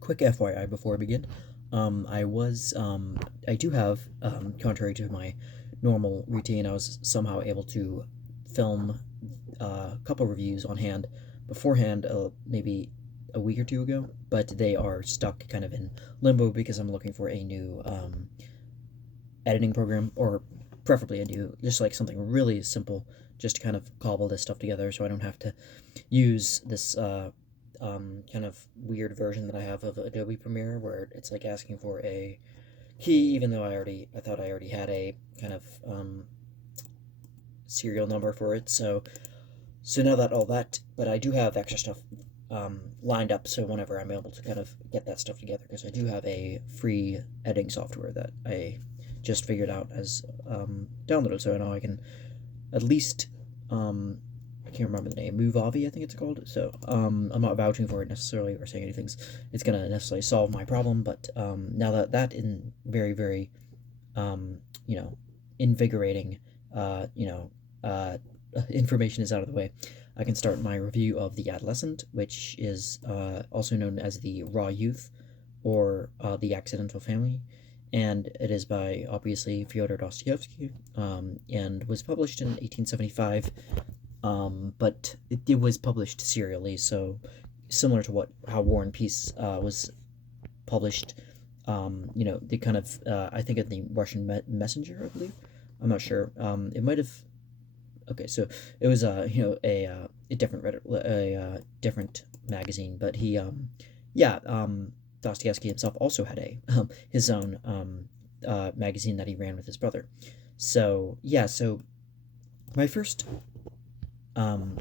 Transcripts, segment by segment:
Quick FYI before I begin. I do have, contrary to my normal routine, I was somehow able to film a couple reviews on hand beforehand, maybe a week or two ago, but they are stuck kind of in limbo because I'm looking for a new editing program, or preferably a new, just like something really simple, just to kind of cobble this stuff together so I don't have to use this kind of weird version that I have of Adobe Premiere where it's like asking for a key, even though I thought I already had a kind of serial number for it. So now that all that, but I do have extra stuff lined up. So whenever I'm able to kind of get that stuff together, because I do have a free editing software that I just figured out as downloaded. So now I can at least I can't remember the name, Movavi, I think it's called. So I'm not vouching for it necessarily or saying anything's it's gonna necessarily solve my problem, but now that that in very very you know invigorating information is out of the way, I can start my review of The Adolescent, which is also known as The Raw Youth or The Accidental Family, and it is by obviously Fyodor Dostoevsky, and was published in 1875. But it was published serially, so similar to how War and Peace was published. The kind of I think in the Russian Messenger, I believe. I'm not sure. It might have. Okay, so it was a different different magazine, but Dostoevsky himself also had a his own magazine that he ran with his brother. So my first um,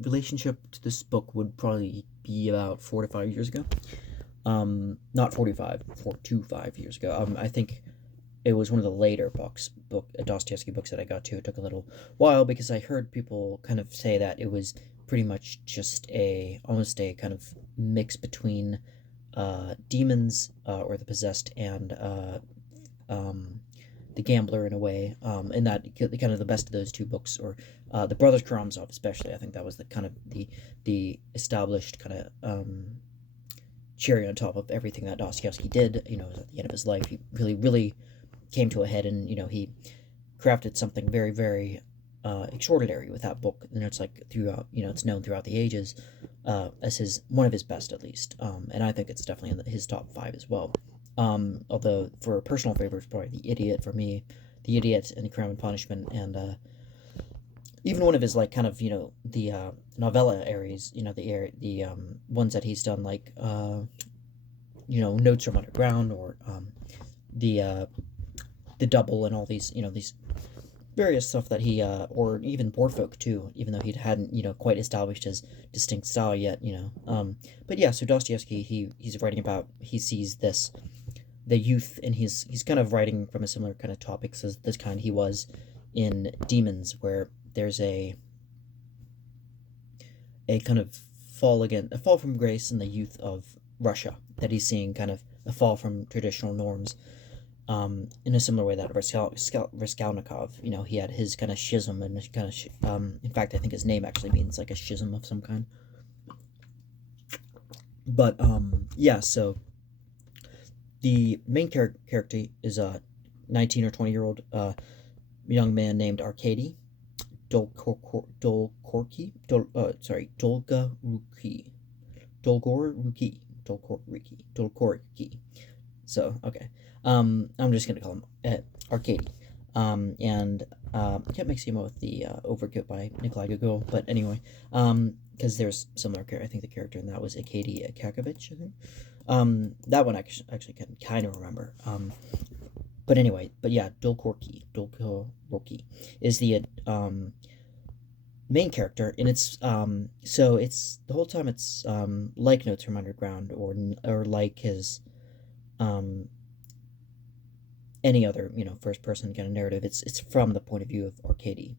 relationship to this book would probably be about 4 to 5 years ago. Not 45, 4 to 5 years ago. I think it was one of the later Dostoevsky books that I got to. It took a little while because I heard people kind of say that it was pretty much just almost a kind of mix between demons or the possessed and um, the Gambler in a way, and that kind of the best of those two books, or the Brothers Karamazov especially. I think that was the kind of the established kind of cherry on top of everything that Dostoevsky did. At the end of his life, he really really came to a head, and he crafted something very very extraordinary with that book, and it's like throughout, it's known throughout the ages as one of his best at least, and I think it's definitely in his top five as well. Although for personal favorites, probably The Idiot for me, The Idiot and Crime and Punishment, and even one of his like kind of the novella areas, the ones that he's done like Notes from Underground, or the the Double, and all these various stuff that he or even Boardfolk too, even though he hadn't quite established his distinct style yet. But yeah, so Dostoevsky, he's writing about, he sees the youth, and he's kind of writing from a similar kind of topics as this kind he was in Demons, where there's a kind of a fall from grace in the youth of Russia, that he's seeing kind of a fall from traditional norms, in a similar way that Raskolnikov, he had his kind of schism, and kind of in fact I think his name actually means like a schism of some kind. But yeah, so the main character is a 19 or 20-year-old young man named Arkady Dolgoruki. So okay, I'm just gonna call him Arkady. And can't mix him up with the Overkill by Nikolai Gogol, but anyway, because there's similar I think the character in that was Arkady Akakovich, I think. That one I actually can kind of remember. But anyway, but yeah, Dolgoruki is the main character, and it's so it's the whole time it's like Notes from Underground, or like his any other first person kind of narrative. It's from the point of view of Arkady,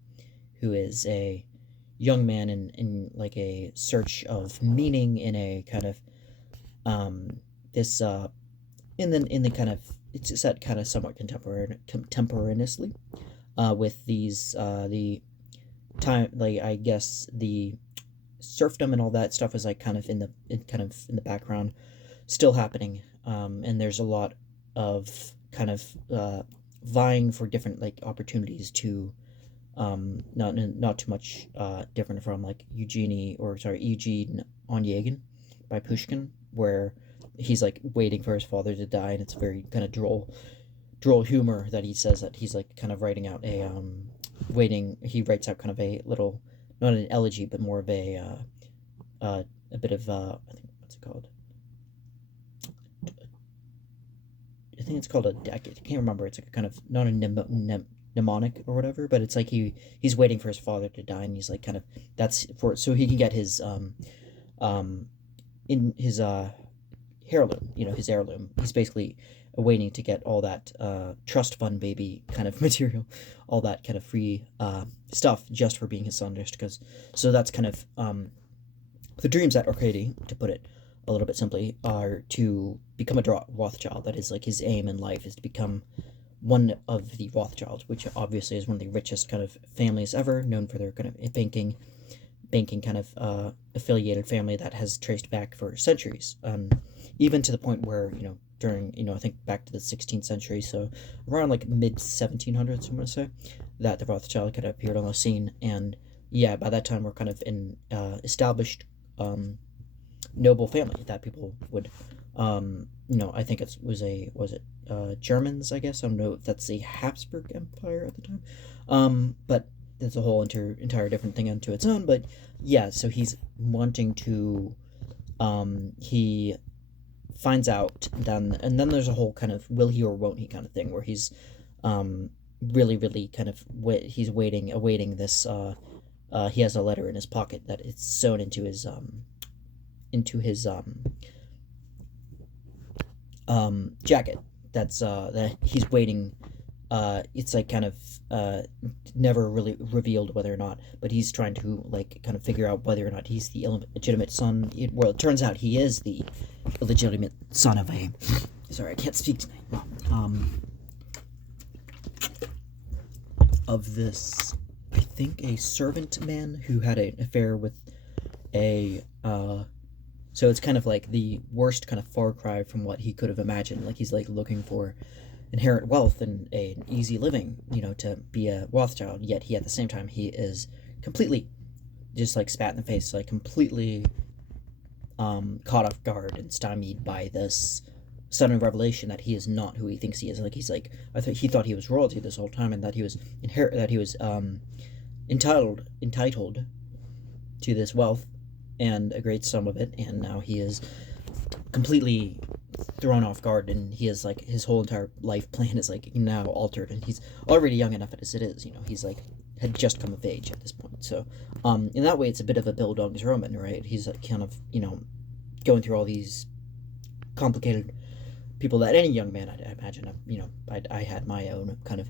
who is a young man in like a search of meaning, in a kind of this in the kind of, it's set kind of somewhat contemporaneously with these the time, like I guess the serfdom and all that stuff is like kind of in the background. still happening, and there's a lot of kind of vying for different like opportunities to not too much different from like Eugene Onegin by Pushkin, where he's like waiting for his father to die, and it's very kind of droll humor that he says that he's like kind of writing out a waiting. He writes out kind of a little, not an elegy, but more of a bit of I think what's it called? I think it's called a deck. I can't remember. It's like a kind of not a mnemonic or whatever, but it's like he's waiting for his father to die, and he's like kind of that's for so he can get his in his heirloom, his heirloom. He's basically waiting to get all that trust fund baby kind of material, all that kind of free stuff just for being his son, just because. So that's kind of the dreams that Arcady, to put it a little bit simply, are to become a Rothschild. That is like his aim in life, is to become one of the Rothschilds, which obviously is one of the richest kind of families ever, known for their kind of banking kind of affiliated family that has traced back for centuries, even to the point where during I think back to the 16th century, so around like mid 1700s, I'm gonna say, that the Rothschild kind of appeared on the scene, and yeah, by that time we're kind of in established noble family that people would I think was it Germans, I guess. I don't know if that's the Habsburg Empire at the time, but that's a whole entire different thing unto its own. But yeah, so he's wanting to he finds out then, and then there's a whole kind of will he or won't he kind of thing, where he's really kind of he's awaiting this he has a letter in his pocket that it's sewn into his jacket, that's that he's waiting. It's like kind of never really revealed whether or not, but he's trying to like kind of figure out whether or not he's the illegitimate son. Well, it turns out he is the illegitimate son of a. Sorry, I can't speak tonight. Of this, I think, a servant man who had an affair with a. So it's kind of like the worst kind of far cry from what he could have imagined. Like he's like looking for inherent wealth and an easy living, to be a Rothschild. Yet he, at the same time, he is completely just like spat in the face, like completely caught off guard and stymied by this sudden revelation that he is not who he thinks he is. Like he's like, he thought he was royalty this whole time, and that he was entitled to this wealth and a great sum of it, and now he is completely thrown off guard, and he is like his whole entire life plan is like now altered, and he's already young enough as it is. He's like had just come of age at this point. So in that way, it's a bit of a Bildungsroman, right? He's like kind of going through all these complicated people that any young man, I imagine, I had my own kind of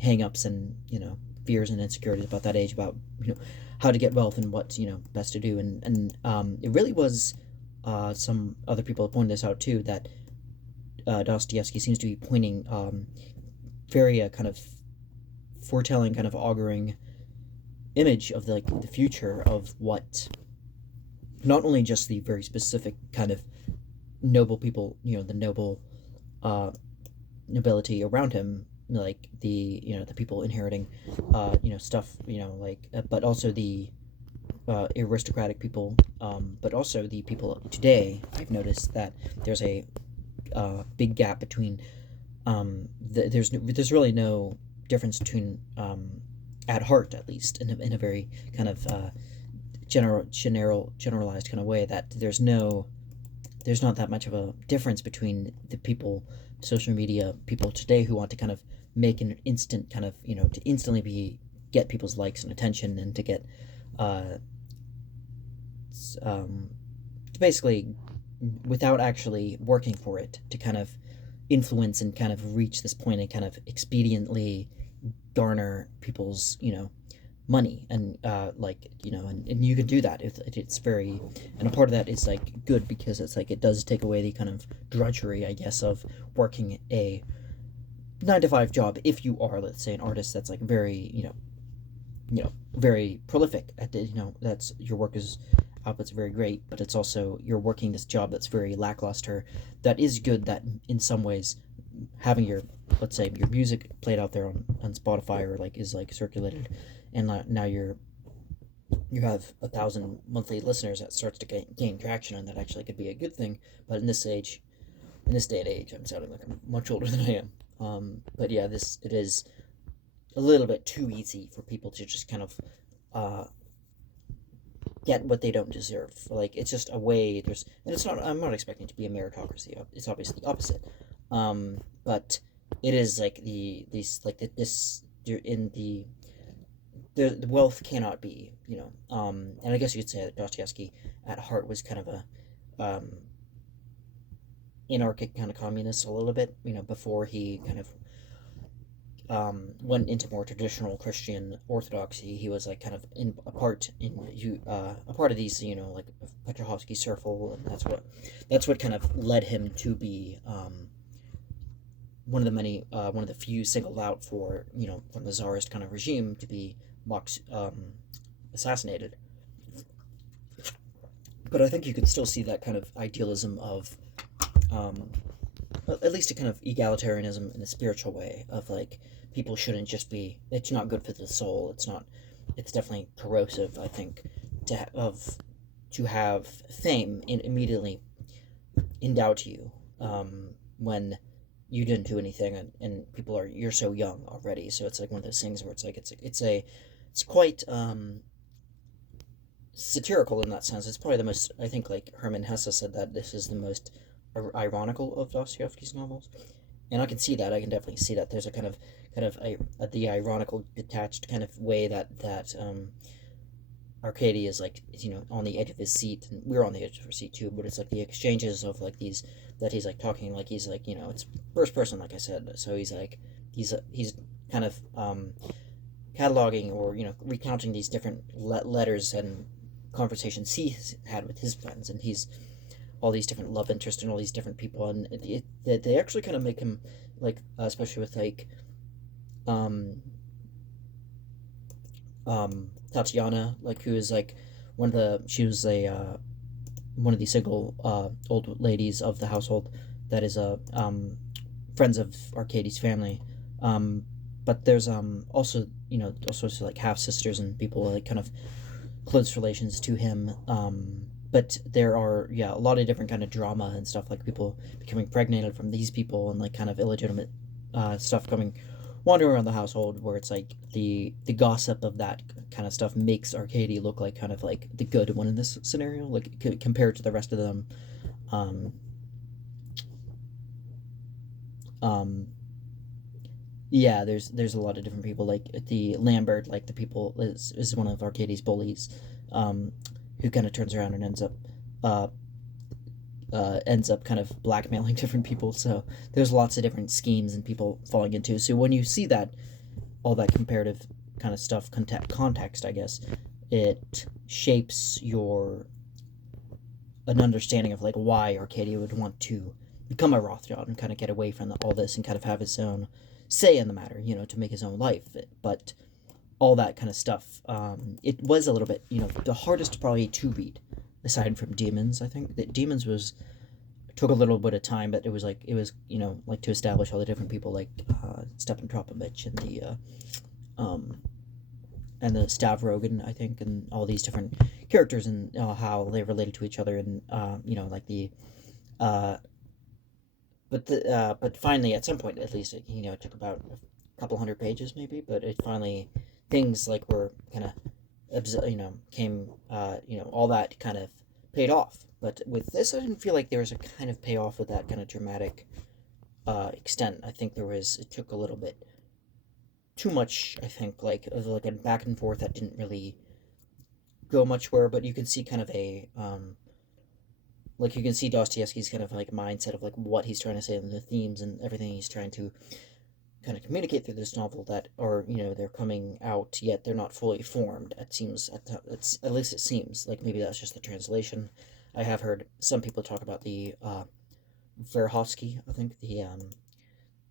hang-ups and fears and insecurities about that age, about how to get wealth and what best to do, and it really was some other people have pointed this out too, that Dostoevsky seems to be pointing very kind of foretelling, kind of auguring image of the future of what not only just the very specific kind of noble people, the noble nobility around him, like the the people inheriting stuff, but also the aristocratic people, but also the people today. I've noticed that there's a big gap between there's really no difference between at heart, at least in a very kind of generalized kind of way, that there's not that much of a difference between the people, social media people today, who want to kind of make an instant kind of to instantly get people's likes and attention, and to get basically, without actually working for it, to kind of influence and kind of reach this point and kind of expediently garner people's money, and and you can do that. It's very, and a part of that is like good, because it's like it does take away the kind of drudgery, I guess, of working a 9-to-5 job. If you are, let's say, an artist that's like very very prolific at that's your work is output's very great, but it's also you're working this job that's very lackluster. That is good. That in some ways, having your, let's say, your music played out there on Spotify, or like is like circulated, and now you have 1,000 monthly listeners, that starts to gain traction, and that actually could be a good thing. But in this day and age, I'm sounding like I'm much older than I am. But yeah, it is a little bit too easy for people to just kind of uh, get what they don't deserve. Like it's just a way. And it's not. I'm not expecting it to be a meritocracy. It's obviously the opposite. But it is like these like this in the wealth cannot be, and I guess you could say that Dostoevsky at heart was kind of a anarchic kind of communist a little bit, before he kind of went into more traditional Christian orthodoxy. He was like kind of a part of these, like Petrohovsky circle, and that's what kind of led him to be one of the few singled out for, from the czarist kind of regime to be assassinated. But I think you could still see that kind of idealism of, at least a kind of egalitarianism in a spiritual way of like people shouldn't just be. It's not good for the soul. It's not. It's definitely corrosive. I think to have fame immediately endowed to you, when you didn't do anything, and you're so young already. So it's like one of those things where it's like it's quite satirical in that sense. It's probably the most, I think, like Hermann Hesse said that this is the most ironical of Dostoevsky's novels, and I can see that. I can definitely see that. There's a kind of the ironical, detached kind of way that Arcady is like, on the edge of his seat, and we're on the edge of our seat too. But it's like the exchanges of like these, that he's like talking like he's like, it's first person, like I said. So he's like he's kind of cataloging, or recounting these different letters and conversations he's had with his friends, and he's all these different love interests and all these different people, and they actually kind of make him like, especially with like Tatiana, like, who is like she was one of the single old ladies of the household that is friends of Arcady's family. But there's also, also like half sisters and people like kind of close relations to him. But there are, a lot of different kind of drama and stuff, like people becoming pregnant from these people, and like kind of illegitimate stuff wandering around the household, where it's like the gossip of that kind of stuff makes Arcady look like kind of like the good one in this scenario, like compared to the rest of them. Um, um, yeah, there's a lot of different people, like the Lambert, like the people is one of Arcady's bullies, um, who kind of turns around and uh, ends up kind of blackmailing different people. So there's lots of different schemes and people falling into. So when you see that, all that comparative kind of stuff, context, I guess, it shapes an understanding of like why Arcadia would want to become a Rothschild and kind of get away from all this and kind of have his own say in the matter, to make his own life. But all that kind of stuff, it was a little bit, the hardest probably to read, aside from Demons. I think that Demons took a little bit of time, but it was like to establish all the different people, like Stepan Tropovich and the Stavrogan, I think, and all these different characters, and how they related to each other, and like the but finally, at some point, at least, it took about a couple hundred pages maybe, but it finally, things like were kind of came, all that kind of paid off. But with this, I didn't feel like there was a kind of payoff with that kind of dramatic extent. I think it took a little bit too much, I think, like a back and forth that didn't really go much where, but you can see kind of like you can see Dostoevsky's kind of like mindset of like what he's trying to say, and the themes and everything he's trying to kind of communicate through this novel, that are, they're coming out, yet they're not fully formed. It seems, at least it seems like maybe that's just the translation. I have heard some people talk about the Verhovsky, I think,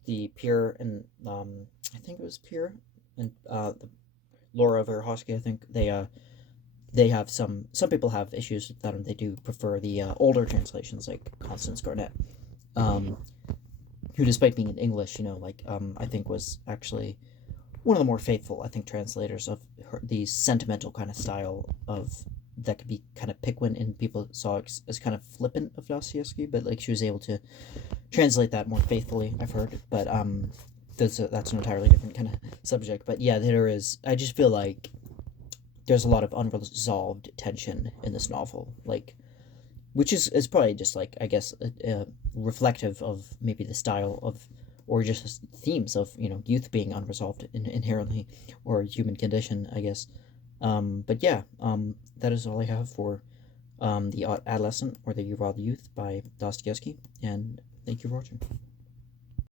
the Pierre, and I think it was Pierre and the Laura Verhovsky, I think they have some people have issues with that, and they do prefer the older translations like Constance Garnett, um, who, despite being in English, like I think was actually one of the more faithful, I think, translators of the sentimental kind of style of that could be kind of Pickwick, and people saw as kind of flippant of Dostoevsky, but like she was able to translate that more faithfully, I've heard. But that's an entirely different kind of subject. But yeah, there is. I just feel like there's a lot of unresolved tension in this novel, like which is probably just like I guess reflective of maybe the style of or just themes of youth being unresolved inherently or human condition, I guess. But yeah, that is all I have for the Adolescent or the Year of Youth by Dostoevsky, and thank you for watching.